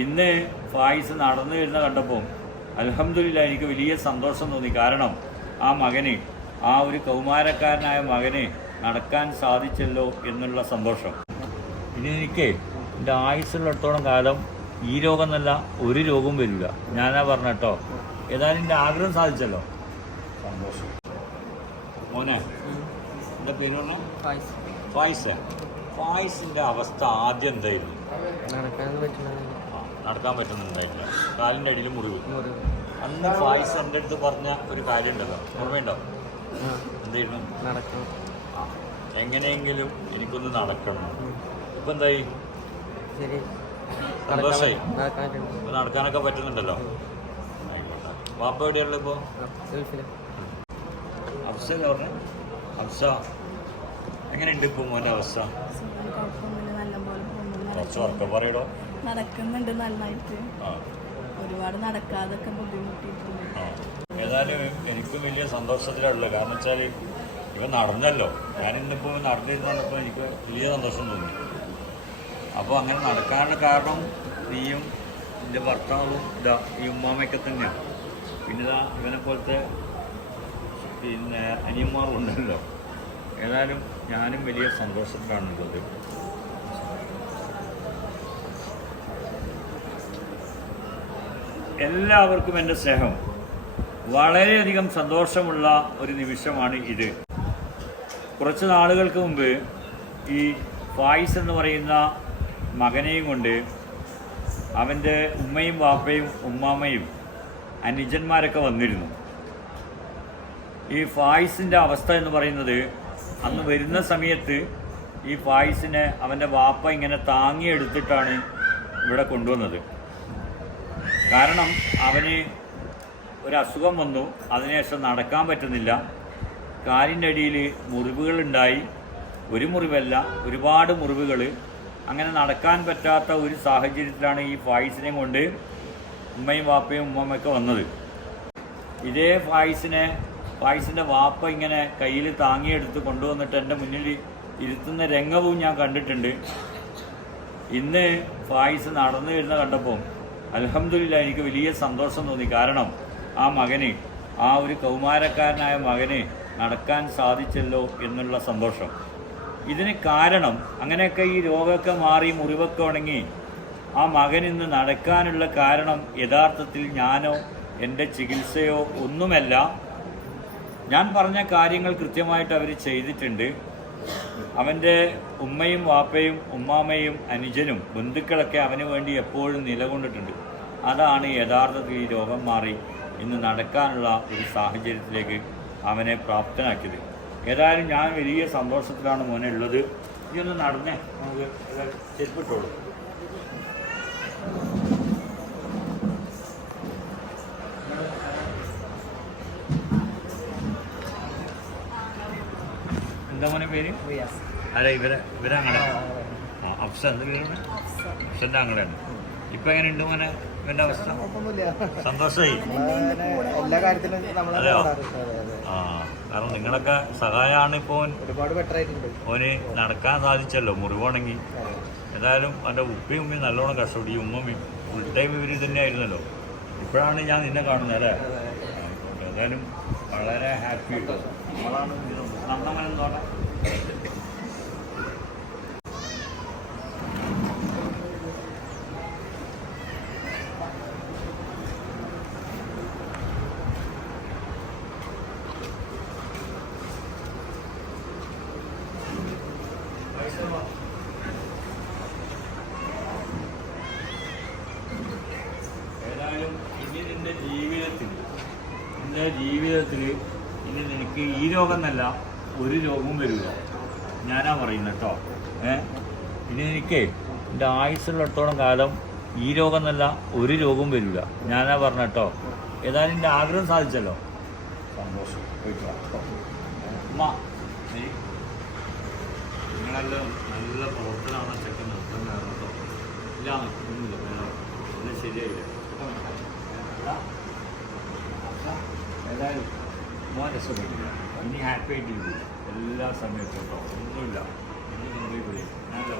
ഇന്ന് ഫായിസ് നടന്നു വരുന്ന കണ്ടപ്പോൾ അലഹമില്ല എനിക്ക് വലിയ സന്തോഷം തോന്നി. കാരണം ആ മകന് ആ ഒരു കൗമാരക്കാരനായ മകന് നടക്കാൻ സാധിച്ചല്ലോ എന്നുള്ള സന്തോഷം. ഇനി എനിക്ക് എന്റെ ആയുസ്സുള്ളിടത്തോളം കാലം ഈ രോഗം എന്നല്ല ഒരു രോഗവും വരില്ല. ഞാനാ പറഞ്ഞ കേട്ടോ. ഏതായാലും എന്റെ ആഗ്രഹം സാധിച്ചല്ലോ. സന്തോഷം. മോനെ എന്റെ പേര് പറഞ്ഞ? ഫായിസ്. ഫായിസിന്റെ അവസ്ഥ ആദ്യം എന്തായിരുന്നു? നടക്കാൻ നടക്കാൻ പറ്റുന്നുണ്ടായില്ല കാലിന്റെ അടിയിൽ മുറിവ്. അന്ന് ഫായ്സറിന്റെ അടുത്ത് പറഞ്ഞ ഒരു കാര്യം ഉണ്ടല്ലോ ഓർമ്മയുണ്ടോ എന്തായിരുന്നു നടക്കണം. ആ, എങ്ങനെയെങ്കിലും എനിക്കൊന്ന് നടക്കണം. ഇപ്പം എന്തായി? ശരി. സന്തോഷമായി ഇപ്പം നടക്കാനൊക്കെ പറ്റുന്നുണ്ടല്ലോ. വാപ്പ എവിടെയുള്ളത് ഇപ്പോൾ അഫ്സല്ലേ അഫ്സ പറഞ്ഞ? അഫ്സ എങ്ങനെയുണ്ട് ഇപ്പോൾ മോന്റെ അവസ്ഥ? കുറച്ച് ഉറക്കം പറയടോ. നടക്കുന്നുണ്ട് നന്നായിട്ട്. ഒരുപാട് നടക്കാതൊക്കെ ബുദ്ധിമുട്ടിയിട്ടുണ്ട്. ഏതായാലും എനിക്കും വലിയ സന്തോഷത്തിലുള്ളത് കാരണം വെച്ചാൽ ഇവ നടന്നല്ലോ. ഞാനിന്നിപ്പോൾ നടന്നിരുന്നപ്പോൾ എനിക്ക് വലിയ സന്തോഷം തോന്നി. അപ്പോൾ അങ്ങനെ നടക്കാനുള്ള കാരണം നീയും എന്റെ ഭർത്താവും ഇതാ ഈ ഉമ്മാമയൊക്കെ തന്നെയാണ് പിന്നെ ഇതാ ഇവനെ പോലത്തെ പിന്നെ അനിയന്മാർ ഉണ്ടല്ലോ. ഏതായാലും ഞാനും വലിയ സന്തോഷത്തിലാണുള്ളത്. എല്ലാവർക്കും എന്റെ സ്നേഹം. വളരെയധികം സന്തോഷമുള്ള ഒരു നിമിഷമാണ് ഇത്. കുറച്ച് നാളുകൾക്ക് മുമ്പ് ഈ ഫായിസ് എന്ന് പറയുന്ന മകനെയും കൊണ്ട് അവന്റെ ഉമ്മയും വാപ്പയും ഉമ്മാമ്മയും അനുജന്മാരൊക്കെ വന്നിരുന്നു. ഈ ഫായിസിന്റെ അവസ്ഥ എന്ന് പറയുന്നത് അന്ന് വരുന്ന സമയത്ത് ഈ ഫായിസിനെ അവന്റെ വാപ്പ ഇങ്ങനെ താങ്ങിയെടുത്തിട്ടാണ് ഇവിടെ കൊണ്ടുവന്നത്. കാരണം അവന് ഒരു അസുഖം വന്നു. അതിനുശേഷം നടക്കാൻ പറ്റുന്നില്ല. കാലിന്റെ അടിയിൽ മുറിവുകളുണ്ടായി. ഒരു മുറിവല്ല ഒരുപാട് മുറിവുകൾ. അങ്ങനെ നടക്കാൻ പറ്റാത്ത ഒരു സാഹചര്യത്തിലാണ് ഈ ഫായിസിനെ കൊണ്ട് ഉമ്മയും വാപ്പയും ഉമ്മമ്മയൊക്കെ വന്നത്. ഇതേ ഫായിസിനെ ഫായിസിന്റെ വാപ്പ ഇങ്ങനെ കയ്യിൽ താങ്ങിയെടുത്ത് കൊണ്ടുവന്നിട്ട് എന്റെ മുന്നിൽ ഇരുത്തുന്ന രംഗവും ഞാൻ കണ്ടിട്ടുണ്ട്. ഇന്ന് ഫായിസ് നടന്നു വരുന്ന കണ്ടപ്പോൾ അലഹമില്ല എനിക്ക് വലിയ സന്തോഷം തോന്നി. കാരണം ആ മകന് ആ ഒരു കൗമാരക്കാരനായ മകന് നടക്കാൻ സാധിച്ചല്ലോ എന്നുള്ള സന്തോഷം. ഇതിന് കാരണം അങ്ങനെയൊക്കെ ഈ രോഗമൊക്കെ മാറി മുറിവൊക്കെ ഉണങ്ങി ആ മകൻ ഇന്ന് നടക്കാനുള്ള കാരണം യഥാർത്ഥത്തിൽ ഞാനോ എന്റെ ചികിത്സയോ ഒന്നുമല്ല. ഞാൻ പറഞ്ഞ കാര്യങ്ങൾ കൃത്യമായിട്ട് അവർ ചെയ്തിട്ടുണ്ട്. അവന്റെ ഉമ്മയും വാപ്പയും ഉമ്മാമയും അനുജനും ബന്ധുക്കളൊക്കെ അവന് വേണ്ടി എപ്പോഴും നിലകൊണ്ടിട്ടുണ്ട്. അതാണ് യഥാർത്ഥത്തിൽ ഈ രോഗം മാറി ഇന്ന് നടക്കാനുള്ള ഒരു സാഹചര്യത്തിലേക്ക് അവനെ പ്രാപ്തനാക്കിയത്. ഏതായാലും ഞാൻ വലിയ സന്തോഷത്തിലാണ് മോനെ ഉള്ളത്. ഈ ഒന്ന് നടന്നേ. നമുക്ക് ചെരുപ്പിട്ടോളൂ എന്താ മോനെ പേര്? അല്ല ഇവരെ ഇവരെ അങ്ങനെ അഫ്സ എന്ത് പേരാണ് അഫ്സന്റെ അങ്ങനെയാണ് ഇപ്പൊ എങ്ങനെയുണ്ട് മോനെ ഇവന്റെ അവസ്ഥ? സന്തോഷമായി എല്ലാ കാര്യത്തിലും അതെയോ? ആ കാരണം നിങ്ങളൊക്കെ സഹായമാണ് ഇപ്പോൾ ഒരുപാട് ബെറ്റർ ആയിട്ടുണ്ട് ഓന് നടക്കാൻ സാധിച്ചല്ലോ മുറിവാണെങ്കിൽ ഏതായാലും എന്റെ ഉപ്പയും ഉമ്മയും നല്ലോണം കഷ്ടപ്പെട്ടു. ഈ ഉമ്മയും ഫുൾ ടൈം ഇവർ തന്നെയായിരുന്നല്ലോ ഇപ്പോഴാണ് ഞാൻ നിന്നെ കാണുന്നത് അല്ലേ? എന്തായാലും വളരെ ഹാപ്പി കേട്ടോ നമ്മളാണ് നന്നമനെന്തോട്ടെ ഏതായാലും ഇനി നിന്റെ ജീവിതത്തിൽ നിന്റെ ജീവിതത്തിൽ ഇനി നിനക്ക് ഈ രോഗം എന്നല്ല ഒരു രോഗവും വരില്ല. ഞാനാ പറയുന്നത് കേട്ടോ ഏ? ഇനി എനിക്ക് എന്റെ ആയുസ്സുള്ളിടത്തോളം കാലം ഈ രോഗം എന്നല്ല ഒരു രോഗവും വരില്ല. ഞാനാ പറഞ്ഞ കേട്ടോ ഏതായാലും എന്റെ ആഗ്രഹം സാധിച്ചല്ലോ. സന്തോഷം. നീ. നിങ്ങളെല്ലാം നല്ല പ്രവർത്തനമാണ് ചെക്കൻ നിർത്തുന്നത് കേട്ടോ ഇല്ല ഒന്നുമില്ല. ഒന്നും ശരിയായില്ല. ഏതായാലും മോൻ രസമില്ല ഇനി ഹാപ്പി ആയിട്ട് ഇരിക്കും. എല്ലാ സമയത്തും കേട്ടോ. ഒന്നുമില്ല. ഇനി മുമ്പിൽ വിളിക്കും നല്ല